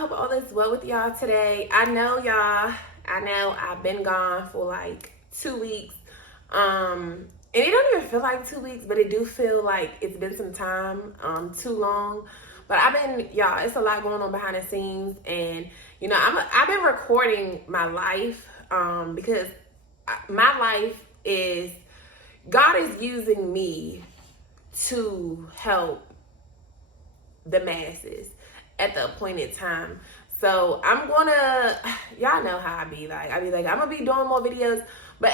hope all is well with y'all today. I know I've been gone for like 2 weeks. And it don't even feel like 2 weeks, but it do feel like it's been some time, too long. But it's a lot going on behind the scenes, and I've been recording my life, because my life is, God is using me to help the masses at the appointed time. So y'all know how I be like, I'm gonna be doing more videos, but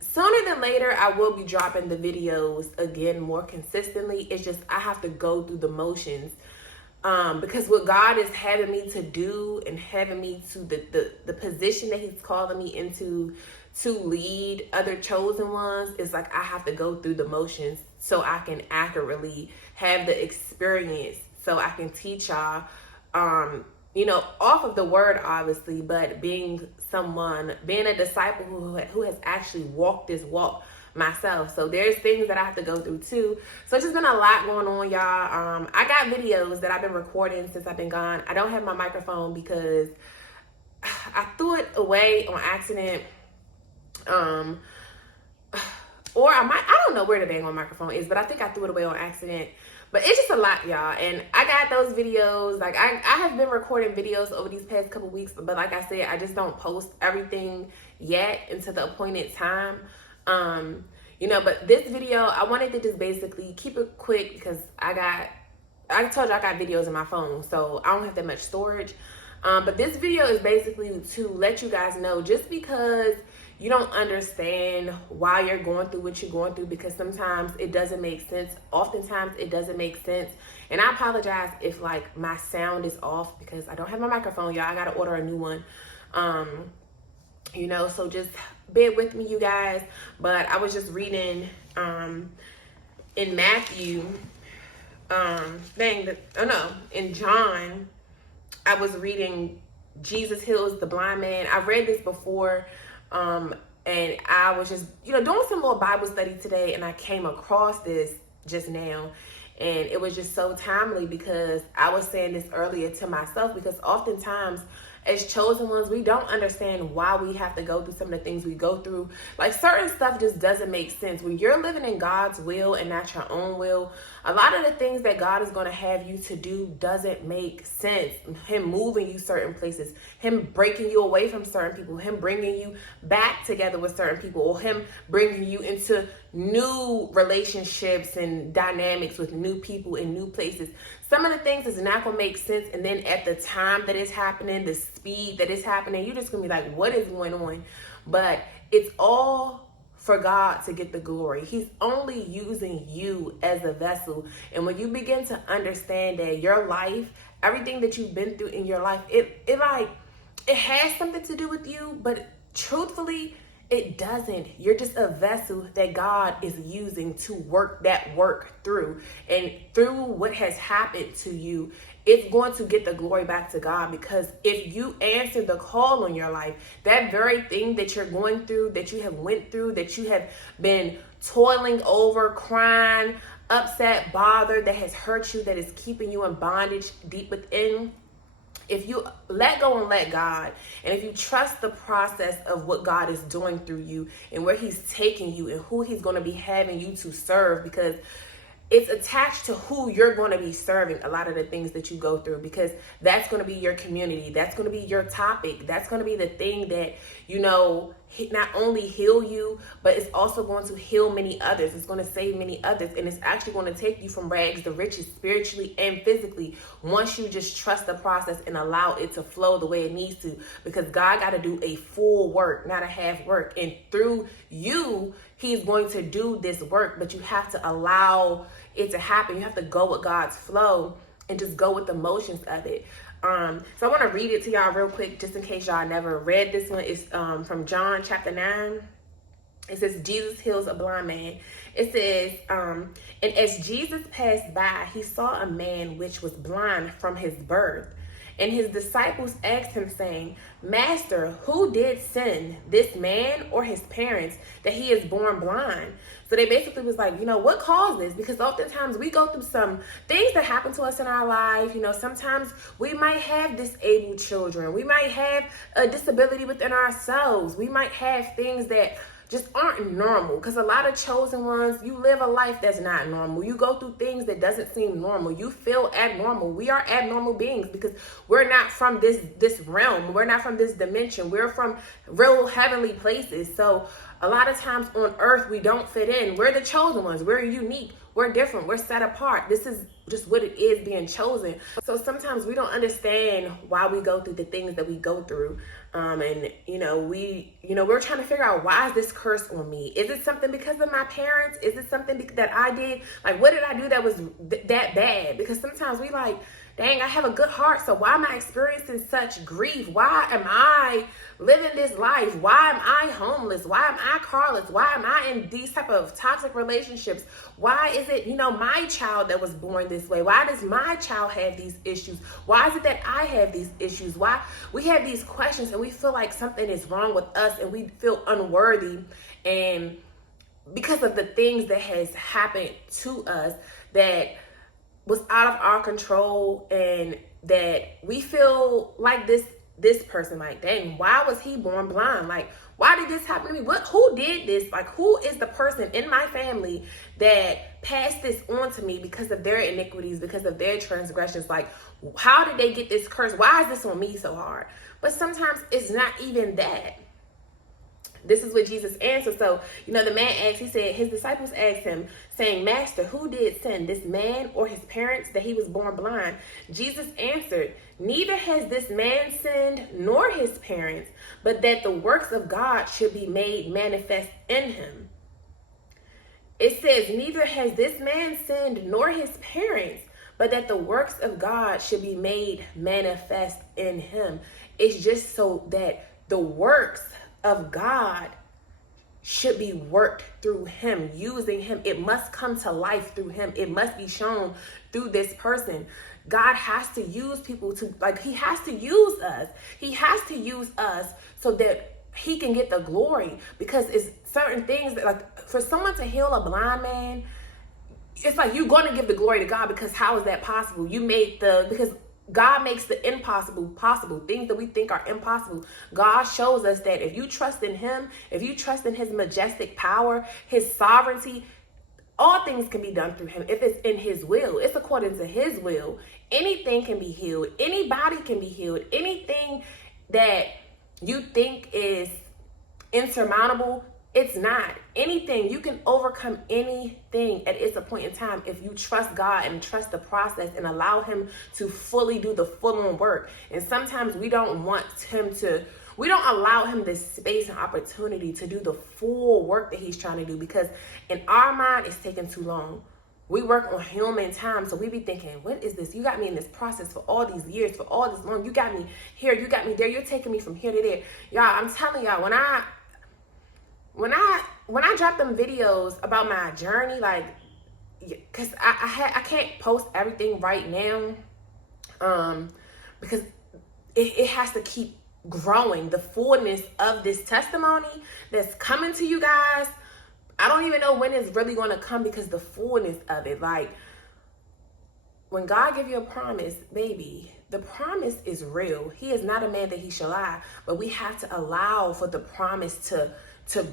sooner than later, I will be dropping the videos again more consistently. It's just, I have to go through the motions. Because what God is having me to do and having me to the position that he's calling me into to lead other chosen ones, is like, I have to go through the motions so I can accurately have the experience, so I can teach y'all, off of the word, obviously, but being a disciple who has actually walked this walk myself. So there's things that I have to go through too. So it's just been a lot going on, y'all. I got videos that I've been recording since I've been gone. I don't have my microphone because I threw it away on accident. Or I don't know where the dang on microphone is, but I think I threw it away on accident. But it's just a lot, y'all. And I got those videos. Like, I have been recording videos over these past couple weeks, but like I said, I just don't post everything yet until the appointed time. But this video, I wanted to just basically keep it quick because I told you I got videos in my phone, so I don't have that much storage. But this video is basically to let you guys know, just because you don't understand why you're going through what you're going through, because sometimes it doesn't make sense. Oftentimes it doesn't make sense. And I apologize if like my sound is off because I don't have my microphone, y'all. I gotta order a new one. So just bear with me, you guys. But I was just reading in Matthew, in John, I was reading Jesus heals the blind man. I read this before, and I was just, doing some more Bible study today, and I came across this just now, and it was just so timely because I was saying this earlier to myself, because oftentimes as chosen ones, we don't understand why we have to go through some of the things we go through. Like, certain stuff just doesn't make sense. When you're living in God's will and not your own will, a lot of the things that God is going to have you to do doesn't make sense. Him moving you certain places, him breaking you away from certain people, him bringing you back together with certain people, or him bringing you into new relationships and dynamics with new people in new places. Some of the things is not going to make sense. And then at the time that it's happening, the speed that it's happening, you're just going to be like, what is going on? But it's all for God to get the glory. He's only using you as a vessel. And when you begin to understand that your life, everything that you've been through in your life, it has something to do with you, but truthfully, it doesn't. You're just a vessel that God is using to work that work through. And through what has happened to you, it's going to get the glory back to God. Because if you answer the call on your life, that very thing that you're going through, that you have went through, that you have been toiling over, crying, upset, bothered, that has hurt you, that is keeping you in bondage deep within, if you let go and let God, and if you trust the process of what God is doing through you and where he's taking you and who he's going to be having you to serve, because it's attached to who you're going to be serving, a lot of the things that you go through, because that's going to be your community. That's going to be your topic. That's going to be the thing that, not only heal you, but it's also going to heal many others. It's going to save many others. And it's actually going to take you from rags to riches, spiritually and physically, once you just trust the process and allow it to flow the way it needs to. Because God got to do a full work, not a half work. And through you, he's going to do this work, but you have to allow it to happen. You have to go with God's flow and just go with the motions of it. So I want to read it to y'all real quick, just in case y'all never read this one. It's from John chapter 9. It says, Jesus heals a blind man. It says, and as Jesus passed by, he saw a man which was blind from his birth. And his disciples asked him, saying, Master, who did sin, this man or his parents, that he is born blind? So they basically was like, what caused this? Because oftentimes we go through some things that happen to us in our life. Sometimes we might have disabled children. We might have a disability within ourselves. We might have things that just aren't normal, because a lot of chosen ones, you live a life that's not normal. You go through things that doesn't seem normal. You feel abnormal. We are abnormal beings because we're not from this realm. We're not from this dimension. We're from real heavenly places. So a lot of times on earth, we don't fit in. We're the chosen ones. We're unique. We're different. We're set apart. This is just what it is being chosen. So sometimes we don't understand why we go through the things that we go through. We're trying to figure out, why is this curse on me? Is it something because of my parents? Is it something that I did? Like, what did I do that was that bad? Because sometimes we like, dang, I have a good heart, so why am I experiencing such grief? Why am I living this life? Why am I homeless? Why am I carless? Why am I in these type of toxic relationships? Why is it, my child that was born this way? Why does my child have these issues? Why is it that I have these issues? Why we have these questions and we feel like something is wrong with us and we feel unworthy, and because of the things that has happened to us that was out of our control, and that we feel like this person, like, dang, why was he born blind? Like, why did this happen to me? Who did this? Like, who is the person in my family that passed this on to me because of their iniquities, because of their transgressions? Like, how did they get this curse? Why is this on me so hard? But sometimes it's not even that. This is what Jesus answered. So, the man asked, he said, his disciples asked him, saying, Master, who did sin, this man or his parents, that he was born blind? Jesus answered, neither has this man sinned nor his parents, but that the works of God should be made manifest in him. It says, neither has this man sinned nor his parents, but that the works of God should be made manifest in him. It's just so that the works of God should be worked through him, using him. It must come to life through him. It must be shown through this person. God has to use people he has to use us. He has to use us so that he can get the glory, because it's certain things that, like, for someone to heal a blind man, it's like you're going to give the glory to God, because how is that possible? Because God makes the impossible possible. Things that we think are impossible, God shows us that if you trust in him, if you trust in his majestic power, his sovereignty, all things can be done through him. If it's in his will, it's according to his will. Anything can be healed. Anybody can be healed. Anything that you think is insurmountable, it's not. Anything, you can overcome anything at its appointed time if you trust God and trust the process and allow him to fully do the full-on work. And sometimes we don't allow him this space and opportunity to do the full work that he's trying to do, because in our mind, it's taking too long. We work on human time, so we be thinking, what is this? You got me in this process for all these years, for all this long. You got me here, you got me there. You're taking me from here to there. Y'all, I'm telling y'all, when I drop them videos about my journey, like, because I can't post everything right now, because it has to keep growing. The fullness of this testimony that's coming to you guys, I don't even know when it's really going to come, because the fullness of it, like, when God give you a promise, baby, the promise is real. He is not a man that he shall lie, but we have to allow for the promise to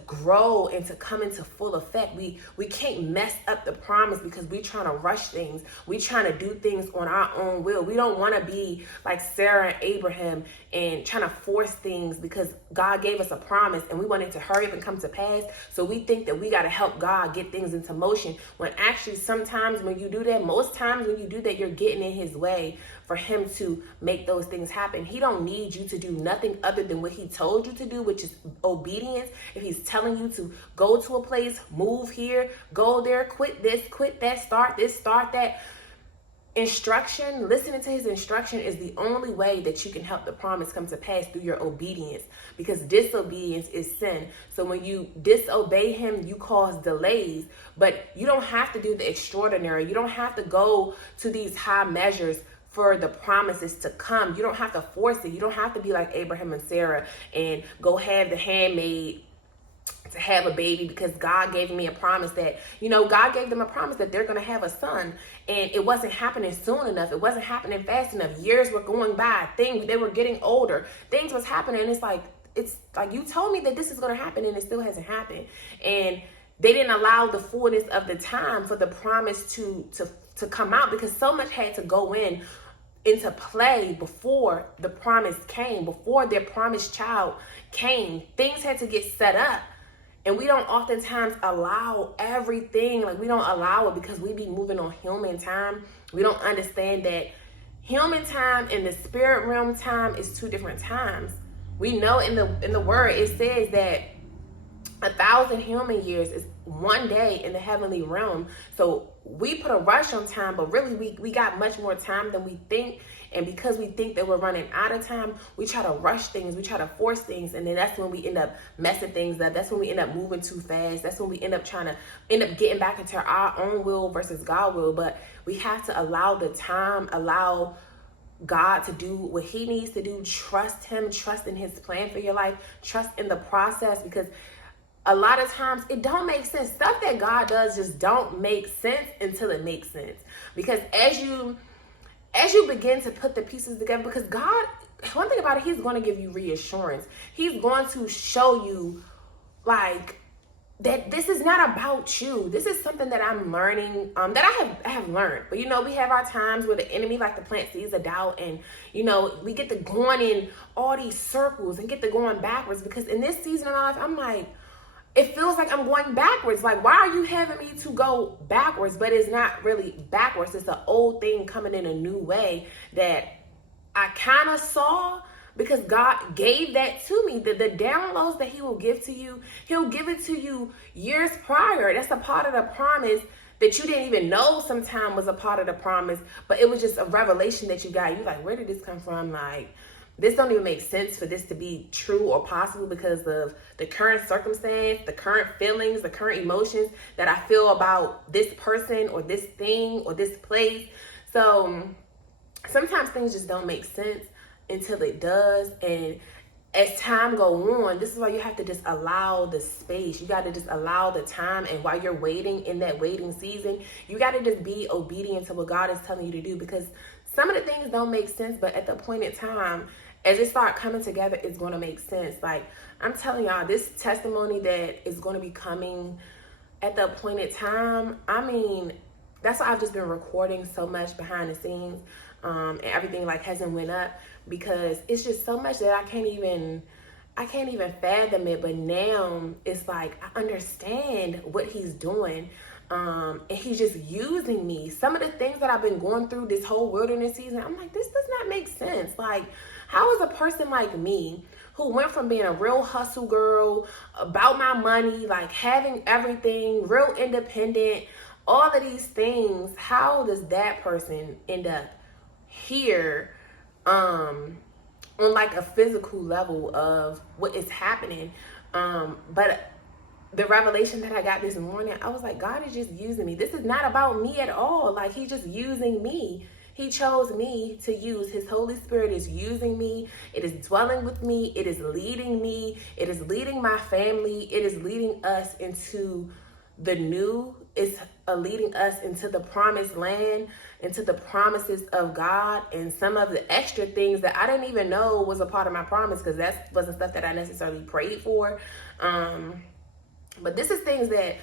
grow and to come into full effect. We can't mess up the promise because we trying to rush things. We trying to do things on our own will. We don't want to be like Sarah and Abraham and trying to force things because God gave us a promise and we want it to hurry up and come to pass. So we think that we got to help God get things into motion, when actually sometimes when you do that, most times when you do that, you're getting in his way for him to make those things happen. He don't need you to do nothing other than what he told you to do, which is obedience. If he's telling you to go to a place, move here, go there, quit this, quit that, start this, start that. Instruction, listening to his instruction is the only way that you can help the promise come to pass, through your obedience, because disobedience is sin. So when you disobey him, you cause delays, but you don't have to do the extraordinary. You don't have to go to these high measures for the promises to come. You don't have to force it. You don't have to be like Abraham and Sarah and go have the handmaid to have a baby because God gave me a promise that, God gave them a promise that they're going to have a son, and it wasn't happening soon enough. It wasn't happening fast enough. Years were going by. They were getting older. Things was happening. And it's like you told me that this is going to happen and it still hasn't happened. And they didn't allow the fullness of the time for the promise to come out, because so much had to go into play before the promise came, before their promised child came. Things had to get set up. And we don't oftentimes allow everything. Like, we don't allow it because we be moving on human time. We don't understand that human time and the spirit realm time is two different times. We know in the word it says that 1,000 human years is one day in the heavenly realm. So we put a rush on time, but really we got much more time than we think. And because we think that we're running out of time, we try to rush things, we try to force things, and then that's when we end up messing things up. That's when we end up moving too fast. That's when we end up getting back into our own will versus God's will. But we have to allow the time, allow God to do what he needs to do. Trust him, trust in his plan for your life, trust in the process, because a lot of times it don't make sense. Stuff that God does just don't make sense until it makes sense. Because as you begin to put the pieces together, because God, one thing about it, he's going to give you reassurance. He's going to show you like that this is not about you. This is something that I'm learning, that I have learned. But we have our times where the enemy like to plant seeds of doubt, and we get to going in all these circles and get to going backwards, because in this season of my life, I'm like, it feels like I'm going backwards. Like, why are you having me to go backwards? But it's not really backwards. It's an old thing coming in a new way that I kind of saw, because God gave that to me. The downloads that he will give to you, he'll give it to you years prior. That's a part of the promise that you didn't even know sometime was a part of the promise, but it was just a revelation that you got. You're like, where did this come from? Like, this don't even make sense for this to be true or possible because of the current circumstance, the current feelings, the current emotions that I feel about this person or this thing or this place. So sometimes things just don't make sense until it does. And as time go on, this is why you have to just allow the space. You got to just allow the time. And while you're waiting in that waiting season, you got to just be obedient to what God is telling you to do, because some of the things don't make sense, but at the point in time, as it start coming together, it's going to make sense. Like, I'm telling y'all, this testimony that is going to be coming at the appointed time, I mean, that's why I've just been recording so much behind the scenes, and everything like hasn't went up, because it's just so much that I can't even fathom it. But now it's like I understand what he's doing. And he's just using me. Some of the things that I've been going through this whole wilderness season, I'm like, this does not make sense. Like, how is a person like me, who went from being a real hustle girl, about my money, like having everything, real independent, all of these things, how does that person end up here on like a physical level of what is happening? But the revelation that I got this morning, I was like, God is just using me. This is not about me at all. Like, he's just using me. He chose me to use. His Holy Spirit is using me. It is dwelling with me. It is leading me. It is leading my family. It is leading us into the new. It's leading us into the promised land, into the promises of God, and some of the extra things that I didn't even know was a part of my promise, because that wasn't stuff that I necessarily prayed for. But this is things that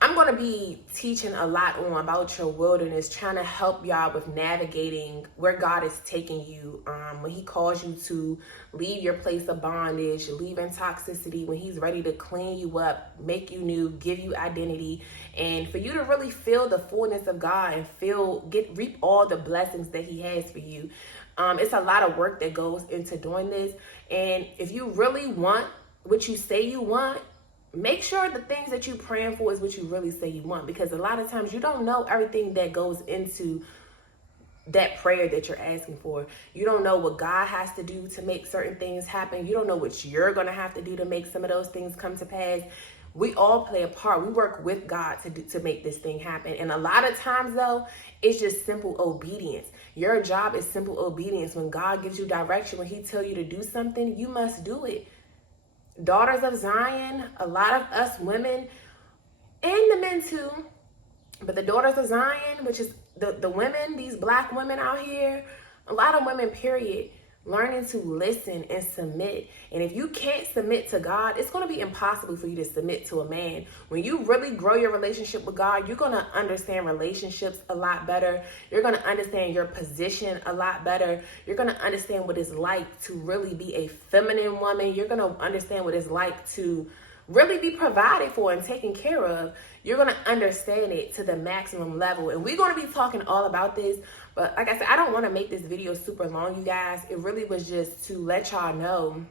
I'm going to be teaching a lot on about your wilderness, trying to help y'all with navigating where God is taking you. When he calls you to leave your place of bondage, leave in toxicity, when he's ready to clean you up, make you new, give you identity, and for you to really feel the fullness of God and reap all the blessings that he has for you. It's a lot of work that goes into doing this. And if you really want what you say you want, make sure the things that you're praying for is what you really say you want, because a lot of times you don't know everything that goes into that prayer that you're asking for. You don't know what God has to do to make certain things happen. You don't know what you're going to have to do to make some of those things come to pass. We all play a part. We work with God to make this thing happen. And a lot of times, though, it's just simple obedience. Your job is simple obedience. When God gives you direction, when he tells you to do something, you must do it. Daughters of Zion, a lot of us women, and the men too, but the daughters of Zion, which is the women, these black women out here, a lot of women, period, learning to listen and submit. And if you can't submit to God, it's going to be impossible for you to submit to a man. When you really grow your relationship with God, you're going to understand relationships a lot better. You're going to understand your position a lot better. You're going to understand what it's like to really be a feminine woman. You're going to understand what it's like to really be provided for and taken care of. You're going to understand it to the maximum level. And we're going to be talking all about this. But like I said, I don't want to make this video super long, you guys. It really was just to let y'all know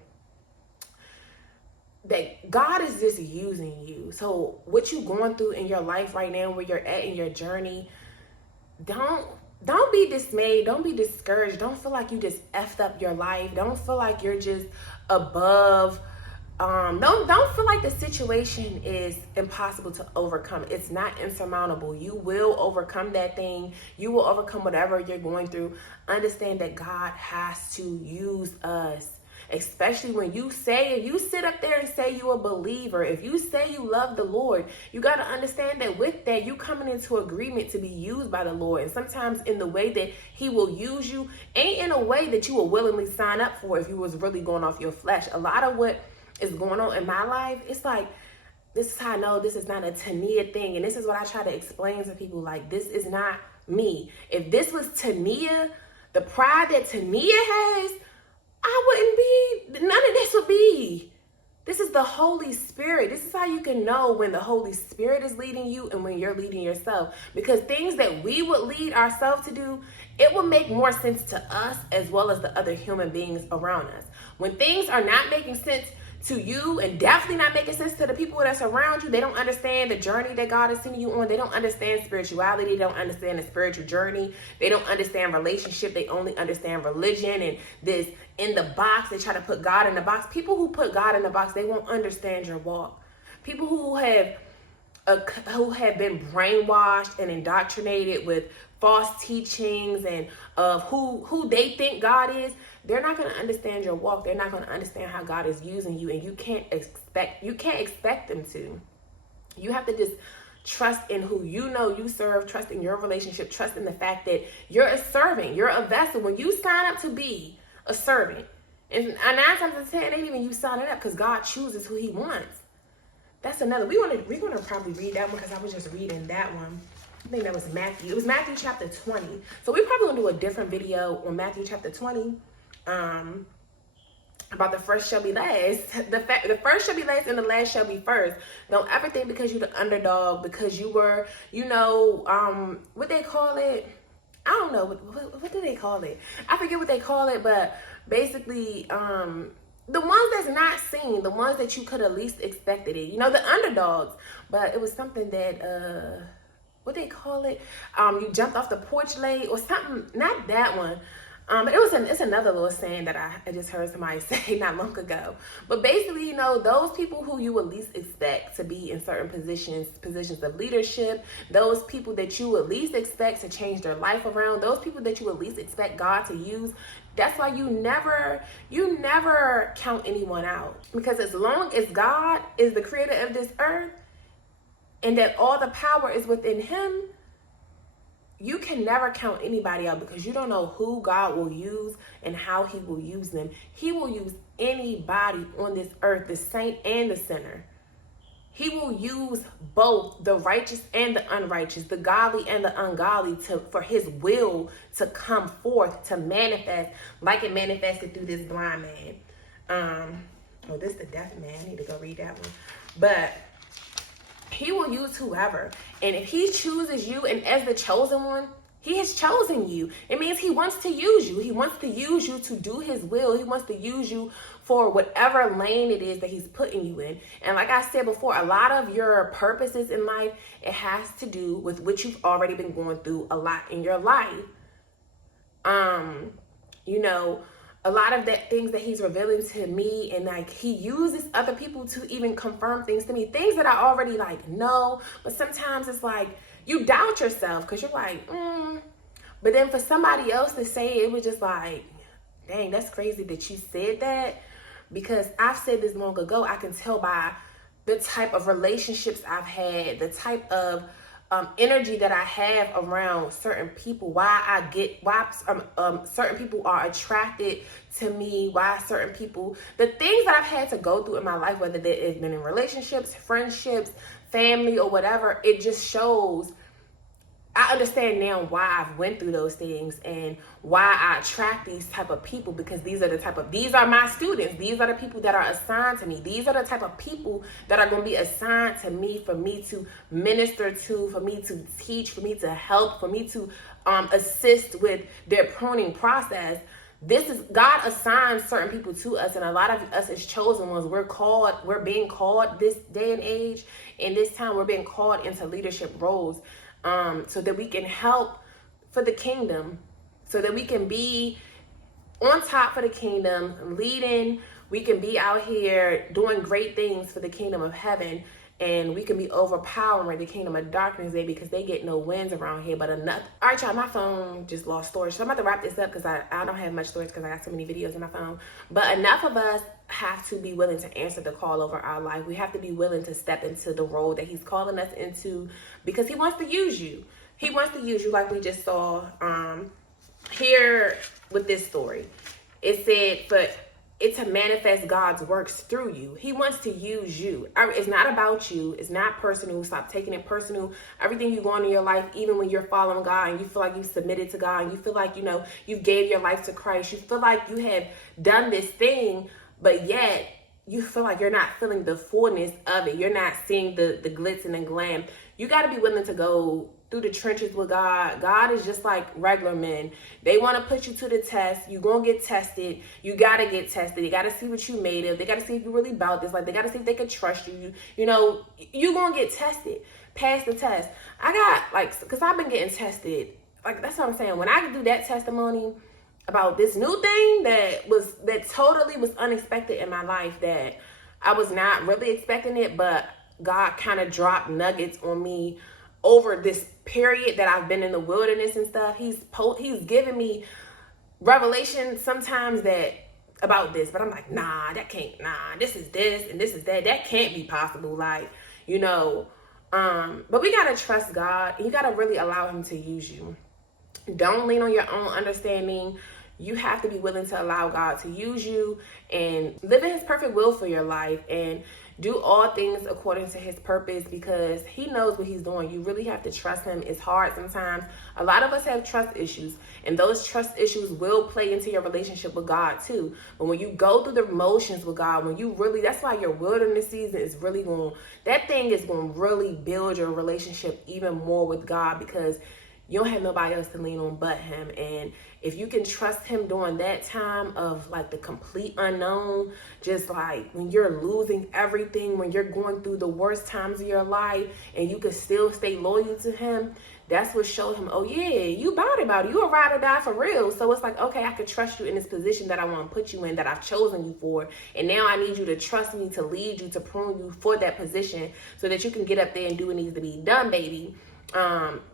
that God is just using you. So what you going through in your life right now, where you're at in your journey, don't be dismayed. Don't be discouraged. Don't feel like you just effed up your life. Don't feel like you're just above. Don't feel like the situation is impossible to overcome. It's not insurmountable. You will overcome that thing. You will overcome whatever you're going through. Understand that God has to use us. Especially when you sit up there and say you're a believer, if you say you love the Lord, you got to understand that with that, you coming into agreement to be used by the Lord. And sometimes in the way that he will use you ain't in a way that you will willingly sign up for if you was really going off your flesh. A lot of what is going on in my life, it's like, this is how I know this is not a Tania thing. And this is what I try to explain to people, like, this is not me. If this was Tania, the pride that Tania has, none of this would be. This is the Holy Spirit. This is how you can know when the Holy Spirit is leading you and when you're leading yourself. Because things that we would lead ourselves to do, it will make more sense to us as well as the other human beings around us. When things are not making sense to you and definitely not making sense to the people that's around you, they don't understand the journey that God is sending you on. They don't understand spirituality. They don't understand the spiritual journey. They don't understand relationship. They only understand religion and this in the box. They try to put God in the box. People who put God in the box, they won't understand your walk. People who have been brainwashed and indoctrinated with false teachings and of who they think God is, they're not going to understand your walk. They're not going to understand how God is using you, and you can't expect them to. You have to just trust in who you know you serve, trust in your relationship, trust in the fact that you're a servant, you're a vessel. When you sign up to be a servant, and 9 times out of 10, it ain't even you signing up, because God chooses who he wants. That's another. We're gonna probably read that one, because I was just reading that one. I think that was Matthew. It was Matthew chapter 20. So we're probably gonna do a different video on Matthew chapter 20. About the first shall be last. The first shall be last and the last shall be first. Don't ever think because you're the underdog, because you were, what they call it? I don't know. What do they call it? I forget what they call it, but basically, the ones that's not seen, the ones that you could have least expected it. The underdogs. But it was something that, what they call it? You jumped off the porch late or something. Not that one. But it's another little saying that I just heard somebody say not long ago. But basically, those people who you would least expect to be in certain positions of leadership, those people that you would least expect to change their life around, those people that you would least expect God to use, that's why you never count anyone out. Because as long as God is the creator of this earth and that all the power is within him, you can never count anybody out, because you don't know who God will use and how he will use them. He will use anybody on this earth, the saint and the sinner. He will use both the righteous and the unrighteous, the godly and the ungodly, for his will to come forth, to manifest like it manifested through this blind man. This is the deaf man. I need to go read that one. But he will use whoever. And if he chooses you, and as the chosen one, he has chosen you. It means he wants to use you. He wants to use you to do his will. He wants to use you for whatever lane it is that he's putting you in. And like I said before, a lot of your purposes in life, it has to do with what you've already been going through a lot in your life. A lot of that things that he's revealing to me, and like he uses other people to even confirm things to me, things that I already know. But sometimes it's like you doubt yourself, because you're like, But then for somebody else to say it was just like, dang, that's crazy that you said that. Because I've said this long ago. I can tell by the type of relationships I've had, the type of energy that I have around certain people, why certain people are attracted to me, why certain people, the things that I've had to go through in my life, whether it's been in relationships, friendships, family, or whatever, it just shows. I understand now why I've went through those things and why I attract these type of people, because these are my students. These are the people that are assigned to me. These are the type of people that are going to be assigned to me for me to minister to, for me to teach, for me to help, for me to assist with their pruning process. This is, God assigns certain people to us, and a lot of us as chosen ones, we're being called this day and age. In this time, we're being called into leadership roles. So that we can help for the kingdom, so that we can be on top for the kingdom, leading. We can be out here doing great things for the kingdom of heaven, and we can be overpowering the kingdom of darkness, baby, because they get no wins around here. But enough. All right, y'all, my phone just lost storage, so I'm about to wrap this up because I don't have much storage because I got so many videos in my phone. But enough of us have to be willing to answer the call over our life. We have to be willing to step into the role that he's calling us into, because he wants to use you. He wants to use you, like we just saw here with this story. It said, but it's to manifest God's works through you. He wants to use you. It's not about you. It's not personal. Stop taking it personal. Everything you go on in your life, even when you're following God and you feel like you submitted to God and you feel like, you gave your life to Christ, you feel like you have done this thing, but yet you feel like you're not feeling the fullness of it. You're not seeing the glitz and the glam. You got to be willing to go through the trenches with God. God is just like regular men. They want to put you to the test. You're going to get tested. You got to get tested. They got to see what you made of. They got to see if you're really about this. Like, they got to see if they can trust you. You're going to get tested. Pass the test. Because I've been getting tested. Like, that's what I'm saying. When I do that testimony about this new thing that totally was unexpected in my life, that I was not really expecting it, but God kind of dropped nuggets on me over this period that I've been in the wilderness and stuff. He's given me revelation sometimes about this, but I'm like, this is this and this is that. That can't be possible. But we gotta trust God. You gotta really allow him to use you. Don't lean on your own understanding. You have to be willing to allow God to use you and live in his perfect will for your life and do all things according to his purpose, because he knows what he's doing. You really have to trust him. It's hard sometimes. A lot of us have trust issues, and those trust issues will play into your relationship with God too. But when you go through the motions with God, that's why your wilderness season is really that thing is going to really build your relationship even more with God, because you don't have nobody else to lean on but him. And if you can trust him during that time of the complete unknown, just when you're losing everything, when you're going through the worst times of your life, and you can still stay loyal to him, that's what showed him, oh yeah, you about it. You a ride or die for real. So it's like, okay, I could trust you in this position that I want to put you in, that I've chosen you for. And now I need you to trust me, to lead you, to prune you for that position, so that you can get up there and do what needs to be done, baby.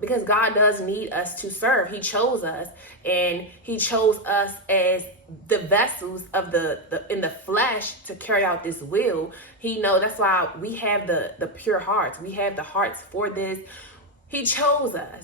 Because God does need us to serve. He chose us, and he chose us as the vessels of in the flesh to carry out this will. He knows that's why we have the pure hearts. We have the hearts for this. He chose us.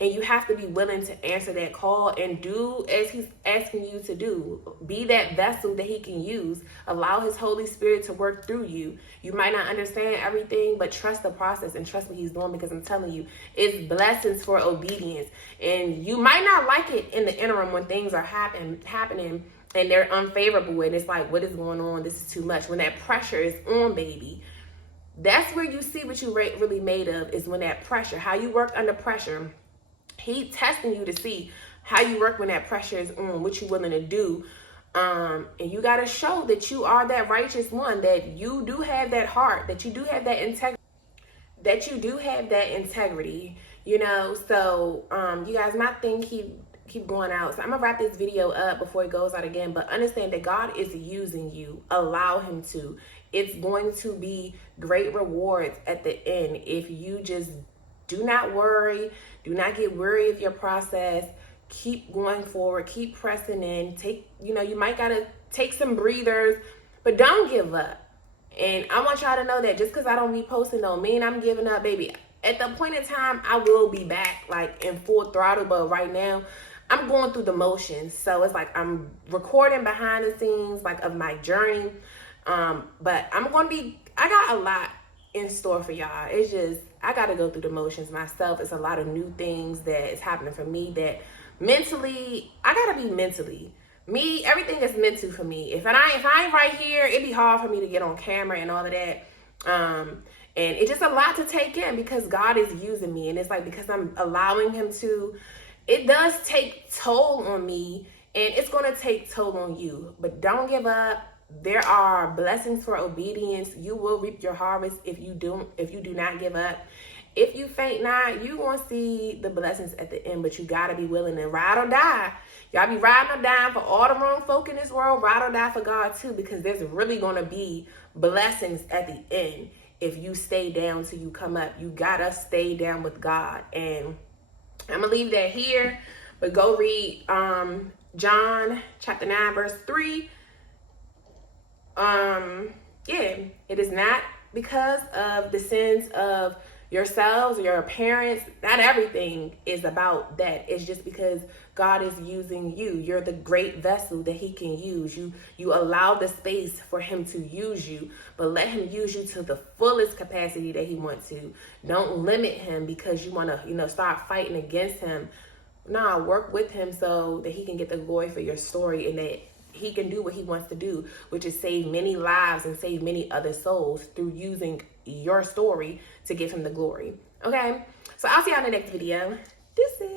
And you have to be willing to answer that call and do as he's asking you to do. Be that vessel that he can use. Allow his Holy Spirit to work through you. You might not understand everything, but trust the process and trust what he's doing, because I'm telling you, it's blessings for obedience. And you might not like it in the interim when things are happening and they're unfavorable, and it's like, what is going on? This is too much. When that pressure is on, baby, that's where you see what you really made of, is when that pressure, how you work under pressure. He testing you to see how you work when that pressure is on, what you willing to do. And you got to show that you are that righteous one, that you do have that heart, that you do have that integrity, So, you guys, my thing keep going out. So I'm going to wrap this video up before it goes out again. But understand that God is using you. Allow him to. It's going to be great rewards at the end if you just do not worry. Do not get weary of your process. keep going forward, keep pressing in. You might gotta take some breathers, but don't give up. And I want y'all to know that just because I don't be posting don't mean I'm giving up, baby. At the point in time, I will be back like in full throttle, but right now I'm going through the motions. So it's like I'm recording behind the scenes like of my journey. But I got a lot in store for y'all. It's just, I got to go through the motions myself. It's a lot of new things that is happening for me that mentally, I got to be mentally. Everything is mental for me. If I ain't right here, it'd be hard for me to get on camera and all of that. And it's just a lot to take in because God is using me. And it's like, because I'm allowing him to, it does take toll on me, and it's going to take toll on you. But don't give up. There are blessings for obedience. You will reap your harvest if you do not give up. If you faint not, you going to see the blessings at the end, but you got to be willing to ride or die. Y'all be riding or dying for all the wrong folk in this world. Ride or die for God too, because there's really going to be blessings at the end. If you stay down till you come up, you got to stay down with God. And I'm going to leave that here, but go read John chapter 9, verse 3. It is not because of the sins of yourselves or your parents. Not everything is about that. It's just because God is using you. You're the great vessel that he can use. You allow the space for him to use you, but let him use you to the fullest capacity that he wants to. Don't limit him because you want to, start fighting against him. Nah, work with him so that he can get the glory for your story, and that he can do what he wants to do, which is save many lives and save many other souls through using your story to give him the glory. Okay? So I'll see y'all in the next video. Deuces.